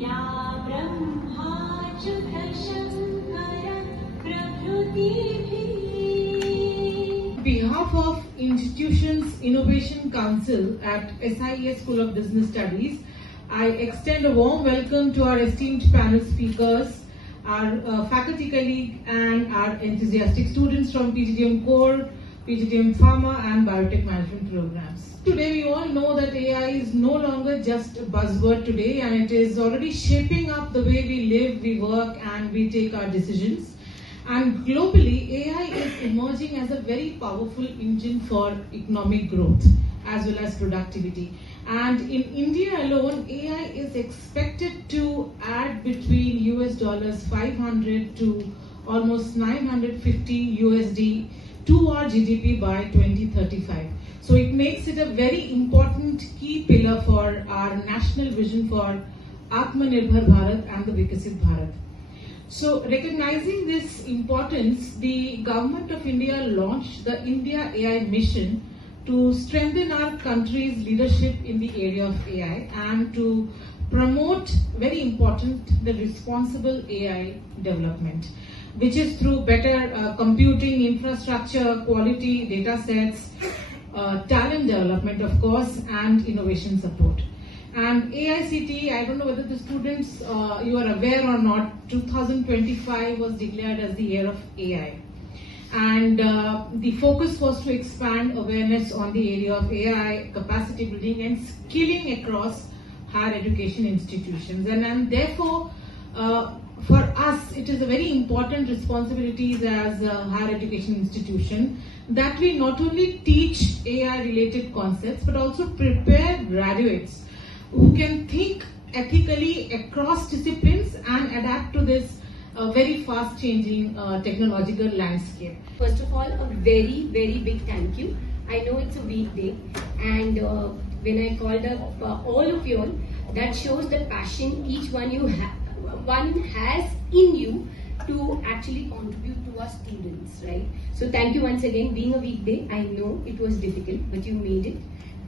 या ब्रह्माच्युत Shankar प्रभृतिभिः. On behalf of Institutions Innovation Council at SIES School of Business Studies, I extend a warm welcome to our esteemed panel speakers, our faculty colleague and our enthusiastic students from PGDM Core, PGDM Pharma and Biotech Management programs. Today we all know that AI is no longer just a buzzword today, and it is already shaping up the way we live, we work and we take our decisions. And globally, AI is emerging as a very powerful engine for economic growth as well as productivity. And in India alone, AI is expected to add between US $500 to almost 950 USD to our GDP by 2035. So it makes it a very important key pillar for our national vision for Atmanirbhar Bharat and the Vikasit Bharat. So recognizing this importance, the Government of India launched the India AI Mission to strengthen our country's leadership in the area of AI and to promote, very important, the responsible AI development, which is through better computing infrastructure, quality data sets, talent development of course, and innovation support. And AICTE, I don't know whether the students, you are aware or not, 2025 was declared as the year of AI. And the focus was to expand awareness on the area of AI, capacity building and skilling across higher education institutions. And therefore, for us, it is a very important responsibility as a higher education institution that we not only teach AI related concepts, but also prepare graduates who can think ethically across disciplines and adapt to this very fast changing technological landscape. First of all, a very, very big thank you. I know it's a weekday, and when I called up all of you all, that shows the passion each one has in you to actually contribute to our students, right? So thank you once again. Being a weekday, I know it was difficult, but you made it.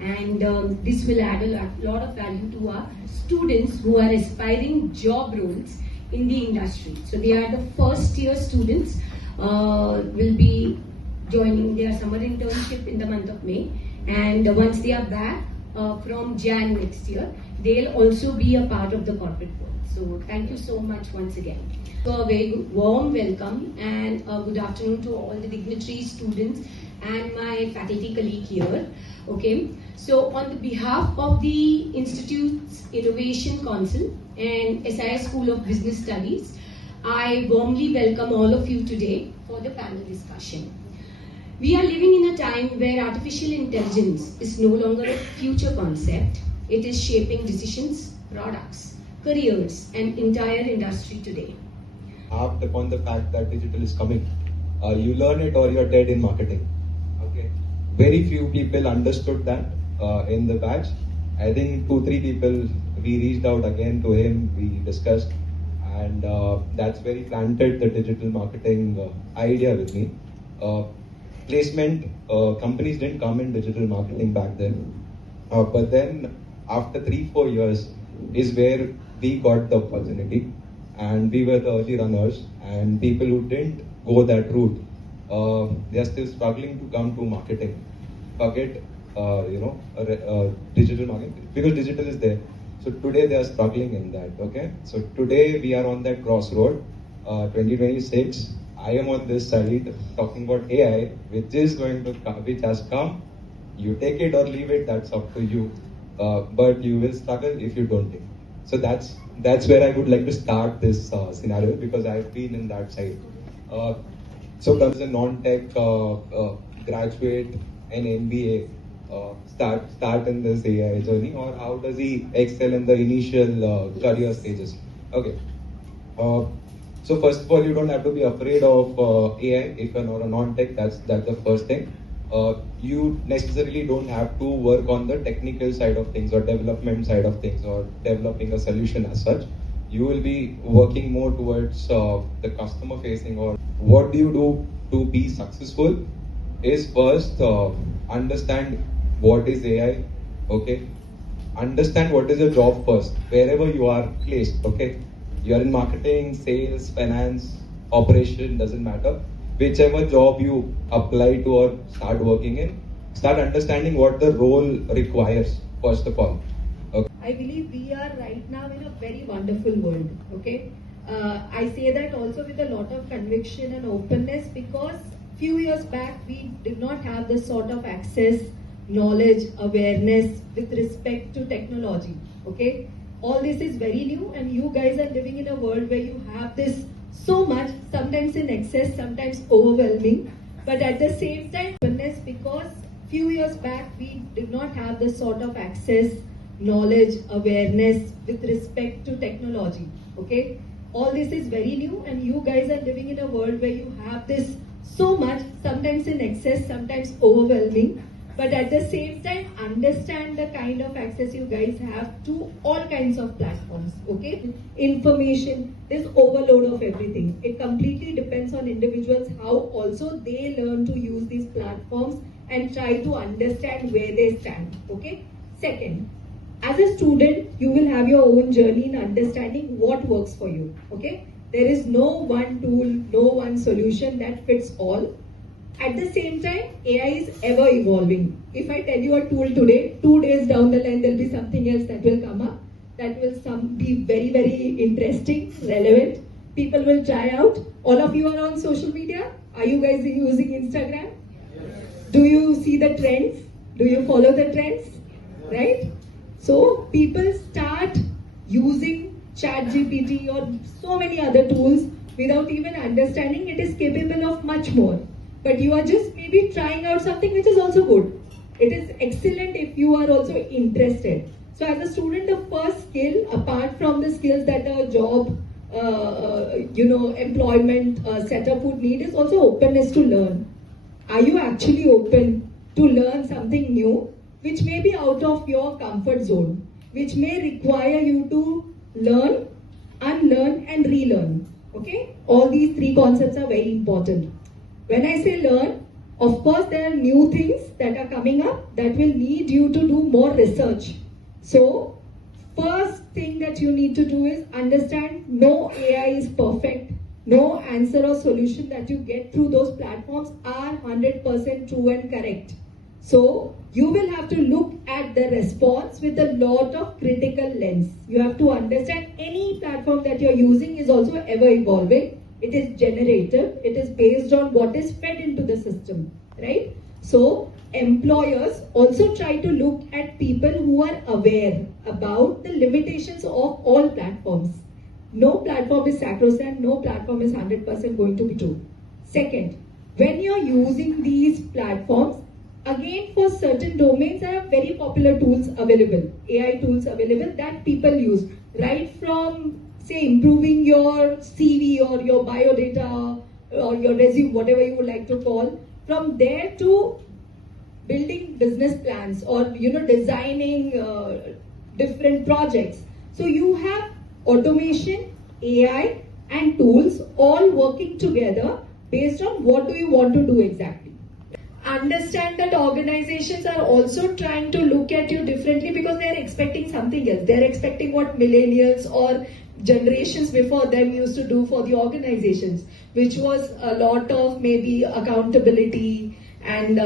And this will add a lot of value to our students who are aspiring job roles in the industry. So they are the first year students, will be joining their summer internship in the month of May. And once they are back from Jan next year, they'll also be a part of the corporate world. So thank you so much once again. So a very warm welcome and good afternoon to all the dignitaries, students and my faculty colleague here. Okay, so on the behalf of the Institute's Innovation Council and SIS School of Business Studies, I warmly welcome all of you today for the panel discussion. We are living in a time where artificial intelligence is no longer a future concept. It is shaping decisions, products, careers and entire industry today. Apt upon the fact that digital is coming, you learn it or you're dead in marketing. Okay, very few people understood that in the batch. I think 2-3 people, we reached out again to him, we discussed, and that's very planted the digital marketing idea with me. Placement, companies didn't come in digital marketing back then, but then after 3-4 years is where we got the opportunity, and we were the early runners, and people who didn't go that route, they are still struggling to come to marketing. Forget digital marketing, because digital is there. So today they are struggling in that. Okay, so today we are on that crossroad. 2026, I am on this side talking about AI, which is going to come, which has come. You take it or leave it, that's up to you. But you will struggle if you don't take it. So that's where I would like to start this scenario, because I've been in that side. So comes a non-tech graduate, an MBA, start in this AI journey, or how does he excel in the initial career stages? Okay. So first of all, you don't have to be afraid of AI if you're not a non-tech. That's the first thing. You necessarily don't have to work on the technical side of things or development side of things or developing a solution as such. You will be working more towards the customer facing, or what do you do to be successful is first understand what is AI, okay? understand what is your job first, wherever you are placed, okay? You are in marketing, sales, finance, operation, doesn't matter. Whichever job you apply to or start working in, start understanding what the role requires, first of all. I believe we are right now in a very wonderful world. Okay, I say that also with a lot of conviction and openness because few years back we did not have this sort of access, knowledge, awareness with respect to technology. Okay, all this is very new, and you guys are living in a world where you have this so much, sometimes in excess, sometimes overwhelming, but at the same time, openness because few years back we did not have this sort of access, knowledge, awareness with respect to technology. Okay, all this is very new, and you guys are living in a world where you have this so much, sometimes in excess, sometimes overwhelming, but at the same time understand the kind of access you guys have to all kinds of platforms. Okay, information, there's overload of everything. It completely depends on individuals how also they learn to use these platforms and try to understand where they stand. Okay, second, as a student, you will have your own journey in understanding what works for you. Okay, there is no one tool, no one solution that fits all. At the same time, AI is ever evolving. If I tell you a tool today, 2 days down the line, there'll be something else that will come up that will be very, very interesting, relevant. People will try out. All of you are on social media. Are you guys using Instagram? Yes. Do you see the trends? Do you follow the trends? Right? So people start using ChatGPT or so many other tools without even understanding it is capable of much more. But you are just maybe trying out something which is also good. It is excellent if you are also interested. So as a student, the first skill, apart from the skills that a job, employment setup would need, is also openness to learn. Are you actually open to learn something new, which may be out of your comfort zone, which may require you to learn, unlearn and relearn. Okay, all these three concepts are very important. When I say learn, of course there are new things that are coming up that will need you to do more research. So first thing that you need to do is understand no AI is perfect. No answer or solution that you get through those platforms are 100% true and correct. So you will have to look at the response with a lot of critical lens. You have to understand any platform that you're using is also ever evolving. It is generative. It is based on what is fed into the system, right? So employers also try to look at people who are aware about the limitations of all platforms. No platform is sacrosanct. No platform is 100% going to be true. Second, when you're using these platforms, again, for certain domains, there are very popular tools available, AI tools available that people use, right from, say, improving your CV or your biodata or your resume, whatever you would like to call, from there to building business plans or, designing different projects. So you have automation, AI and tools all working together based on what do you want to do exactly. Understand that organizations are also trying to look at you differently because they are expecting something else. They are expecting what millennials or generations before them used to do for the organizations, which was a lot of maybe accountability and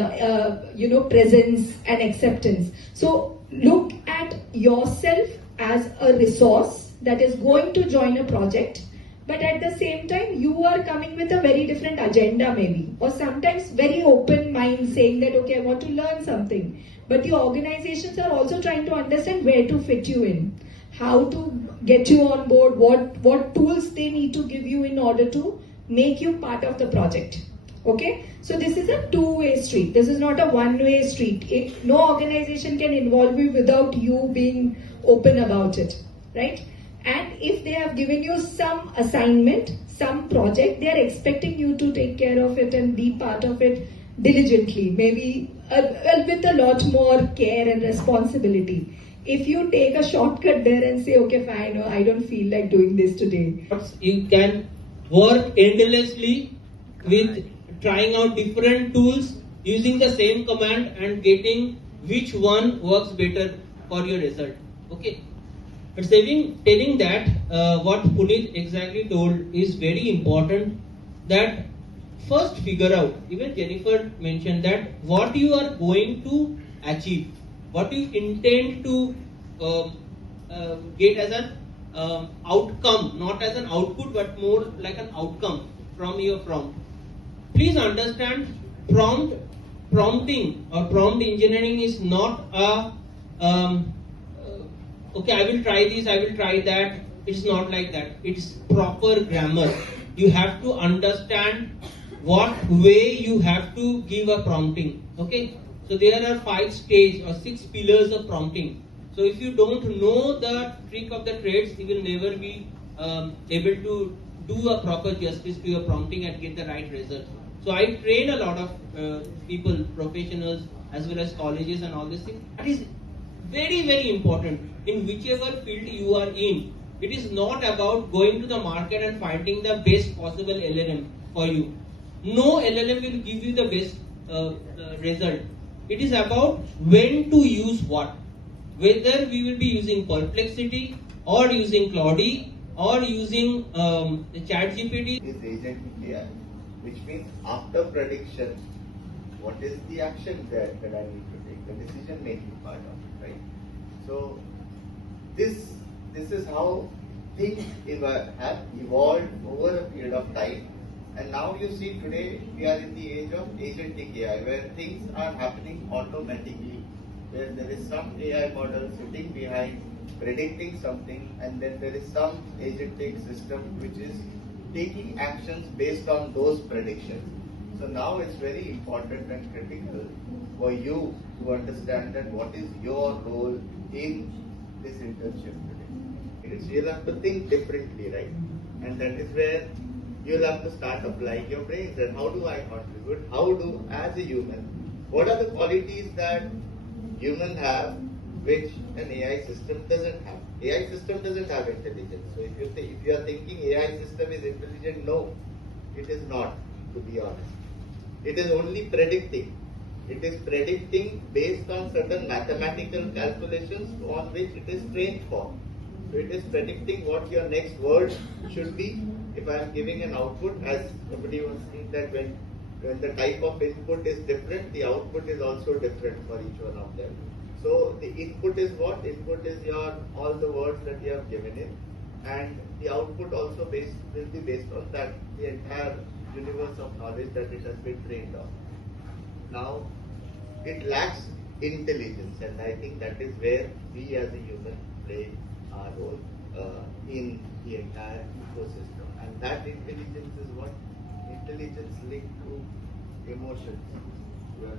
presence and acceptance. So look at yourself as a resource that is going to join a project, but at the same time you are coming with a very different agenda maybe, or sometimes very open mind saying that okay, I want to learn something, but the organizations are also trying to understand where to fit you in, how to get you on board, what tools they need to give you in order to make you part of the project. Okay, so this is a two-way street. This is not a one-way street. No organization can involve you without you being open about it, right? And if they have given you some assignment, some project, they are expecting you to take care of it and be part of it diligently, maybe with a lot more care and responsibility. If you take a shortcut there and say, okay, fine, I don't feel like doing this today. You can work endlessly with trying out different tools, using the same command and getting which one works better for your result. Okay. But telling that what Puneet exactly told is very important, that first figure out, even Jennifer mentioned that what you are going to achieve, what you intend to get as an outcome, not as an output but more like an outcome from your prompt. Please understand, prompting or prompt engineering is not a okay, I will try this, I will try that. It's not like that. It's proper grammar. You have to understand what way you have to give a prompting. Okay, so there are 5 stages or 6 pillars of prompting. So if you don't know the trick of the trades, you will never be able to do a proper justice to your prompting and get the right result. So I train a lot of people, professionals, as well as colleges and all these things. That is very, very important in whichever field you are in. It is not about going to the market and finding the best possible LLM for you. No LLM will give you the best result. It is about when to use what. Whether we will be using Perplexity or using Claude or using ChatGPT. Is agentic AI, which means after prediction, what is the action that I need to take, the decision making part of it, right? So this is how things have evolved over a period of time, and now you see today we are in the age of agentic AI, where things are happening automatically, where there is some AI model sitting behind predicting something, and then there is some agentic system which is taking actions based on those predictions. So now it's very important and critical for you to understand that what is your role in this internship today. You'll have to think differently, right? And that is where you'll have to start applying your brains. And how do I contribute? As a human, what are the qualities that humans have which an AI system doesn't have? AI system doesn't have intelligence. So if you are thinking AI system is intelligent, no, it is not, to be honest. It is only predicting. It is predicting based on certain mathematical calculations on which it is trained for. So it is predicting what your next word should be. If I am giving an output, as somebody was saying that when the type of input is different, the output is also different for each one of them. So the input is what? Input is all the words that you have given in, and the output also will be based on that, the entire universe of knowledge that it has been trained on. Now, it lacks intelligence, and I think that is where we as a human play our role in the entire ecosystem. And that intelligence is what? Intelligence linked to emotions, your